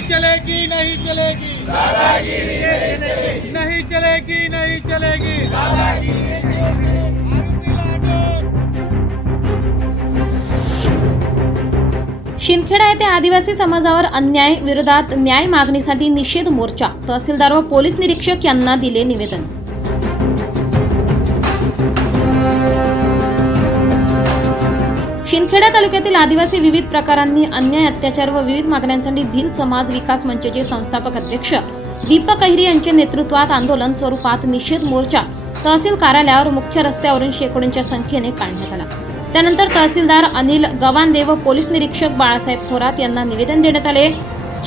नहीं चलेगी नहीं चलेगी। नहीं चलेगी नहीं चलेगी। शिंदखेडा येथे आदिवासी समाजावर अन्याय विरोधात न्याय मागणीसाठी निषेध मोर्चा. तहसीलदार व पोलीस निरीक्षक यांना दिले निवेदन. शिंदखेडा तालुक्यातील आदिवासी विविध प्रकारांनी अन्याय अत्याचार व विविध मागण्यांसाठी भिल समाज विकास मंचचे संस्थापक अध्यक्ष दीपक अहिरे यांच्या नेतृत्वात आंदोलन स्वरूपात निषेध मोर्चा तहसील कार्यालयावर मुख्य रस्त्यावरून शेकडोंच्या संख्येने काढण्यात आला. त्यानंतर तहसीलदार अनिल गवांदे व पोलीस निरीक्षक बाळासाहेब थोरात यांना निवेदन देण्यात आले.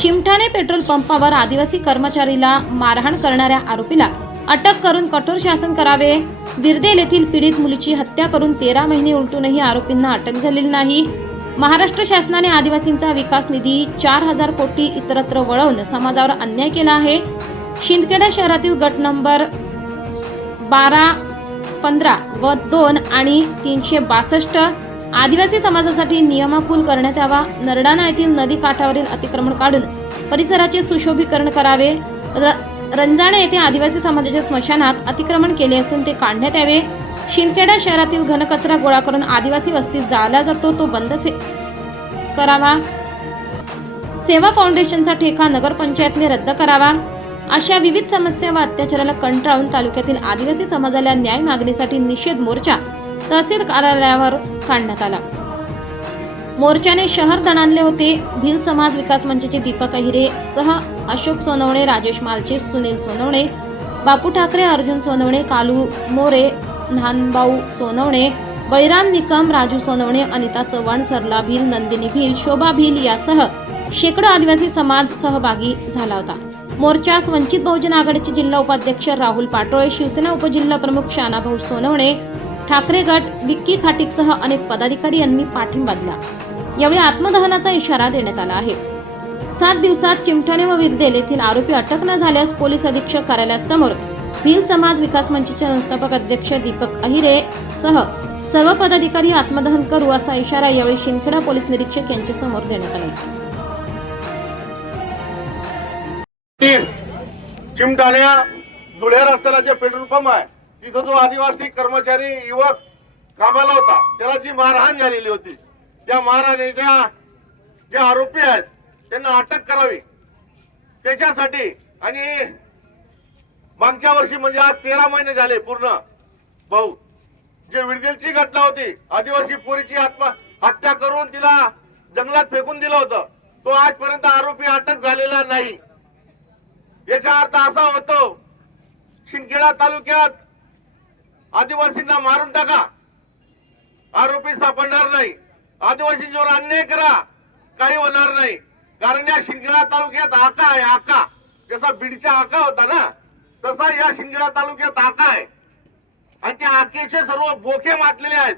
चिमठाणे पेट्रोल पंपावर आदिवासी कर्मचारीला मारहाण करणाऱ्या आरोपीला अटक करून कठोर शासन करावे. बिरदेल येथील पीडित मुलीची हत्या करून तेरा महिने उलटूनही आरोपींना अटक झालेली नाही. महाराष्ट्र शासनाने आदिवासींचा विकास निधी चार हजार कोटी इतरत्र वळवून समाजावर अन्याय केला आहे. शिंदखेडा शहरातील गट नंबर बारा पंधरा व दोन आणि तीनशे बासष्ट आदिवासी समाजासाठी नियमाकूल करण्यात यावा. नरडाणा येथील नदी काठावरील अतिक्रमण काढून परिसराचे सुशोभीकरण करावे. रंजाणे येथे आदिवासी समाजाच्या स्मशानात अतिक्रमण केले असून ते काढण्यात यावे. शिंदखेडा शहरातील घनकचरा गोळा करून आदिवासी वस्तीत जाळला जातो तो बंद से- करावा. सेवा फाउंडेशनचा ठेका नगरपंचायतने रद्द करावा. अशा विविध समस्या व अत्याचाराला कंटाळून तालुक्यातील आदिवासी समाजाला न्याय मागणीसाठी निषेध मोर्चा तहसील कार्यालयावर काढण्यात आला. मोर्चाने शहर दणाणले होते. भिल समाज विकास मंचचे दीपक अहिरे सह अशोक सोनवणे राजेश मालचे सुनील सोनवणे बापू ठाकरे अर्जुन सोनवणे कालू मोरे नानभाऊ सोनवणे बळीराम निकम राजू सोनवणे अनिता चव्हाण सरला भिल नंदिनी भिल शोभा भिल यासह शेकडो आदिवासी समाज सहभागी झाला होता. मोर्चास वंचित बहुजन आघाडीचे जिल्हा उपाध्यक्ष राहुल पाटोळे शिवसेना उपजिल्हा प्रमुख शानाभाऊ सोनवणे ठाकरे गट विक्की खाटीकसह अनेक पदाधिकारी यांनी पाठिंबा दिला. यावेळी आत्मदहनाचा इशारा देण्यात आला आहे. सात दिवसात चिमठाणे व विरदेल येथील आरोपी अटक न झाल्यास पोलीस अधीक्षक कार्यालयासमोर भिल समाज विकास मंचचे संस्थापक अध्यक्ष दीपक अहिरे सह सर्व पदाधिकारी आत्मदहन करू असा इशारा यावेळी शिंदखेडा पोलीस निरीक्षक यांच्या समोर देण्यात आला. चिमठाण्या चिमटाण्या रस्त्याला जे पेट्रोल पंप आहे तिथं जो आदिवासी कर्मचारी युवक कामाला होता त्याला जी मारहाण झालेली होती त्या मारहाणीच्या जे आरोपी आहेत त्यांना अटक करावी. त्याच्यासाठी आणि मागच्या वर्षी म्हणजे आज तेरा महिने झाले पूर्ण. भाऊ जे विडदेलची घटना होती आदिवासी पोरीची आत्मा हत्या करून तिला जंगलात फेकून दिलं होतं तो आजपर्यंत आरोपी अटक झालेला नाही. याचा अर्थ असा होतो शिंदखेडा तालुक्यात आदिवासींना मारून टाका. आरोपी सापडणार नाही. आदिवासींच्यावर अन्याय करा. काही होणार नाही. कारण या शिंदखेडा तालुक्यात आका आहे आका. जसा बीडचा आका होता ना तसा या शिंदखेडा तालुक्यात आका आहे. आणि त्या आकेचे सर्व बोखे मातलेले आहेत.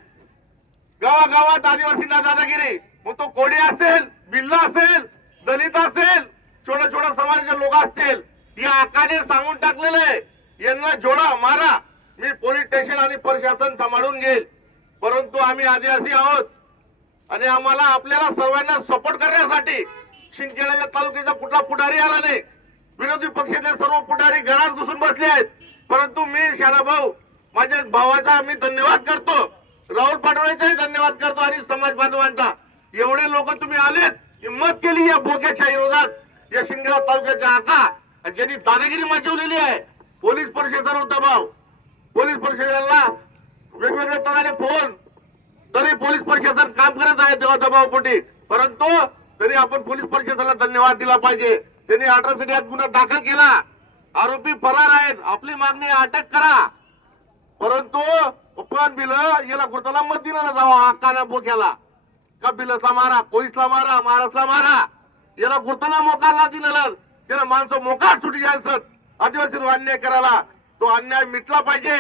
गावागावात आदिवासींना दादागिरी. मग तो कोडी असेल बिल्ला असेल दलित असेल छोट्या छोट्या समाजाचे लोक असतील या आकाने सांगून टाकलेलं आहे. यांना जोडा मारा. मी पोलीस स्टेशन आणि प्रशासन सांभाळून घेईल. परंतु आम्ही आदिवासी आहोत. आणि आम्हाला आपल्याला सर्वांना सपोर्ट करण्यासाठी शिंदखेड्याच्या तालुक्याचा कुठला पुढारी आला नाही. विरोधी पक्षाचे सर्व पुढारी घरात घुसून बसले आहेत. परंतु मी शानाभाऊ माझ्या भावाचा मी धन्यवाद करतो. राहुल पाटोळेचाही धन्यवाद करतो आणि समाज बांधवांचा. एवढे लोक तुम्ही आलेत हिंमत केली या बोक्याच्या विरोधात. या शिंदखेडा तालुक्याच्या आता आणि ज्यांनी दादागिरी मचवलेली आहे. पोलीस परिषदेचा दबाव पोलीस प्रशासनाला वेगवेगळ्या तऱ्हेने फोन. तरी पोलीस प्रशासन काम करत आहे तेव्हा दबावपोटी परंतु तरी आपण पोलीस प्रशासनाला धन्यवाद दिला पाहिजे. त्यांनी अठरासाठी आज गुन्हा दाखल केला. आरोपी फरार आहेत. आपली मागणी अटक करा. परंतु पण बिल याला कुर्ताला मत दिला ना जावा हक्काना बोक्याला. का बिलचा मारा कोळीसला मारा महाराजला मारा. याला कुर्ताला मोकार ना दिला त्याला माणसं मोकार सुटी जायचं. आदिवासी अन्याय करायला. तो अन्याय मिटला पाहिजे.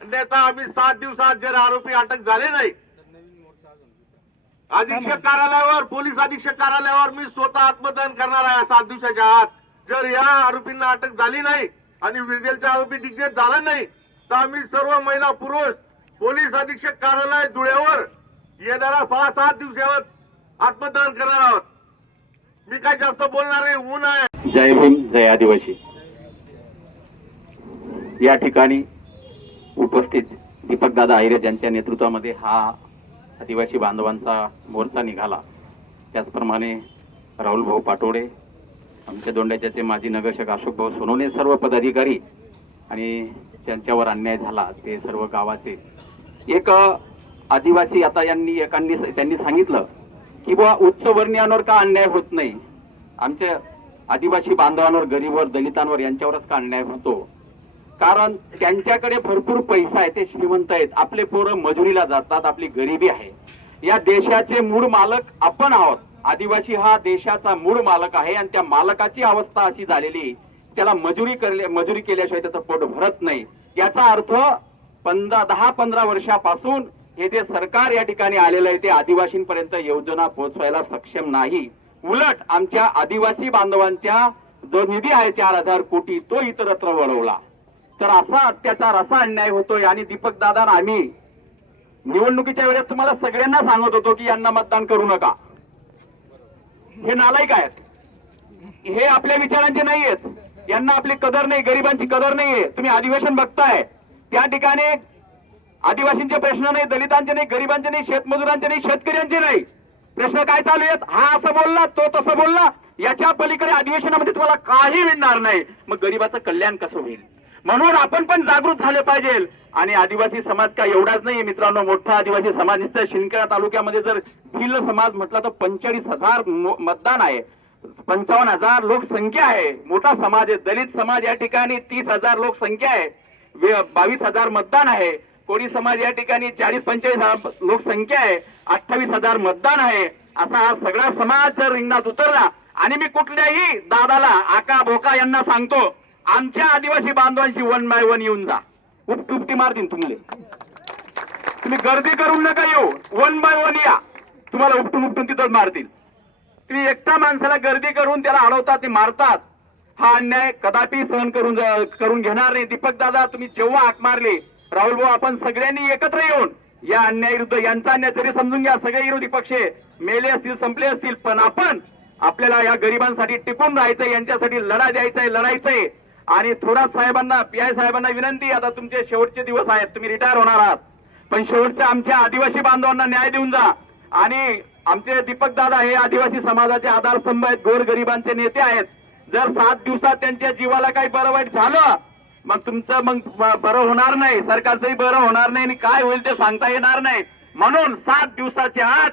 अन्यथा आम्ही सात दिवसात जर आरोपी अटक झाले नाही. अधीक्षक कार्यालयावर पोलीस अधीक्षक कार्यालयावर मी स्वतः आत्मदहन करणार आहे सात दिवसाच्या आत. जर या आरोपींना अटक झाली नाही आणि विरदेलचा आरोपी डिग्रेड झाला नाही तर आम्ही सर्व महिला पुरुष पोलीस अधीक्षक कार्यालय धुळ्यावर येणाऱ्या सहा सात दिवसावर आत्मदहन करणार आहोत. मी काय जास्त बोलणार नाही ऊन आहे. जय भीम जय आदिवासी. या ठिकाणी उपस्थित दीपकदादा आहिरे यांच्या नेतृत्वामध्ये हा आदिवासी बांधवांचा मोर्चा निघाला. त्याचप्रमाणे राहुल भाऊ पाटोडे आमच्या दोंड्याच्याचे माजी नगरसेवक अशोक भाऊ सोनवणे सर्व पदाधिकारी आणि ज्यांच्यावर अन्याय झाला ते सर्व गावाचे. एक आदिवासी आता यांनी एकांनी त्यांनी सांगितलं की बुवा उच्चवर्णीयांवर का अन्याय होत नाही? आमच्या आदिवासी बांधवांवर गरीबवर दलितांवर यांच्यावरच का अन्याय होतो? कारण त्यांच्याकडे भरपूर पैसा आहे ते श्रीमंत आहेत. आपले पोरं मजुरीला जातात आपली गरिबी आहे. या देशाचे मूळ मालक आपण आहोत. आदिवासी हा देशाचा मूळ मालक आहे आणि त्या मालकाची अवस्था अशी झालेली त्याला मजुरी करले मजुरी केल्याशिवाय त्याचं पोट भरत नाही. याचा अर्थ पंधरा दहा पंधरा वर्षापासून हे जे सरकार या ठिकाणी आलेलं आहे ते आदिवासींपर्यंत योजना पोहोचवायला सक्षम नाही. उलट आमच्या आदिवासी बांधवांच्या जो निधी आहे चार हजार कोटी तो इतरत्र वळवला. तर असा अत्याचार असा अन्याय होतोय आणि दीपक दादा आम्ही निवडणुकीच्या वेळेस तुम्हाला सगळ्यांना सांगत होतो की यांना मतदान करू नका. हे नालायक आहेत. हे आपल्या विचारांचे नाही आहेत यांना आपली कदर नाही गरिबांची कदर नाहीये. तुम्ही अधिवेशन बघताय. त्या ठिकाणी आदिवासींचे प्रश्न नाही दलितांचे नाही गरिबांचे नाही शेतमजुरांचे नाही शेतकऱ्यांचे नाही. प्रश्न काय चालू आहेत? हा असं बोलला तो तसं बोलला याच्या पलीकडे अधिवेशनामध्ये तुम्हाला काही मिळणार नाही. मग गरिबाचं कल्याण कसं होईल? म्हणून आपण पण जागृत झाले पाहिजे. आणि आदिवासी समाज काय एवढाच नाही मित्रांनो मोठा आदिवासी समाज नुसतं शिंदखेडा तालुक्यामध्ये जर भिल्ल समाज म्हटला तर पंचेचाळीस हजार मतदान आहे. पंचावन्न हजार लोकसंख्या आहे. मोठा समाज आहे. दलित समाज या ठिकाणी तीस हजार लोकसंख्या आहे. बावीस हजार मतदान आहे. कोळी समाज या ठिकाणी चाळीस पंचेचाळीस हजार लोकसंख्या आहे. अठ्ठावीस हजार मतदान आहे. असा हा सगळा समाज जर रिंगणात उतरला आणि मी कुठल्याही दादाला आका भोका यांना सांगतो आमच्या आदिवासी बांधवांशी वन बाय वन येऊन जा. उपटी मारतील तुमले तुम्ही गर्दी करून नका येऊ. वन बाय वन या. तुम्हाला उपटून उपटून तिथं मारतील. तुम्ही एकटा माणसाला गर्दी करून त्याला अडवतात ते मारतात. हा अन्याय कदापि सहन करून करून घेणार नाही. दीपक दादा तुम्ही जेव्हा हाक मारले राहुल भाऊ आपण सगळ्यांनी एकत्र येऊन या अन्याय विरुद्ध यांचा अन्याय तरी समजून घ्या सगळे विरोधी पक्ष मेले असतील संपले असतील पण आपण आपल्याला या गरिबांसाठी टिकून राहायचंय यांच्यासाठी लढा द्यायचा आहे लढायचंय. आणि थोरात साहेबांना पी आय साहेबांना विनंती आता तुमचे शेवटचे दिवस आहेत तुम्ही रिटायर होणार आहात. पण शेवटच्या आमच्या आदिवासी बांधवांना न्याय देऊन जा. आणि आमचे दीपक दादा हे आदिवासी समाजाचे आधारस्तंभ आहेत गोर गरिबांचे नेते आहेत. जर सात दिवसात त्यांच्या जीवाला काही बरं वाईट झालं मग तुमचं मग बरं होणार नाही सरकारचंही बरं होणार नाही आणि काय होईल ते सांगता येणार नाही. म्हणून सात दिवसाच्या आत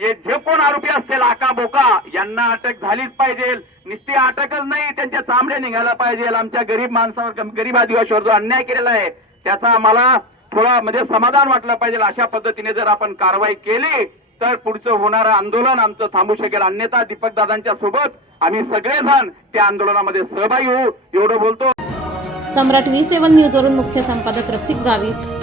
हे जे कोण आरोपी असतील आका बोका यांना अटक झालीच पाहिजे. निस्ती अटकच नाही त्यांच्या चामड्या निघायला पाहिजे. आमच्या गरीब माणसावर गरीब आदिवासीवर जो अन्याय केलेला आहे त्याचा आम्हाला थोडा म्हणजे समाधान वाटलं पाहिजे. अशा पद्धतीने जर आपण कारवाई केली तर पुढचं होणारं आंदोलन आमचं थांबू शकेल. अन्यथा दीपक दादांच्या सोबत आम्ही सगळेजण त्या आंदोलनामध्ये सहभागी होऊ. एवढं बोलतो. सम्राट व्ही सेवन न्यूजवरून मुख्य संपादक रसिक गावित.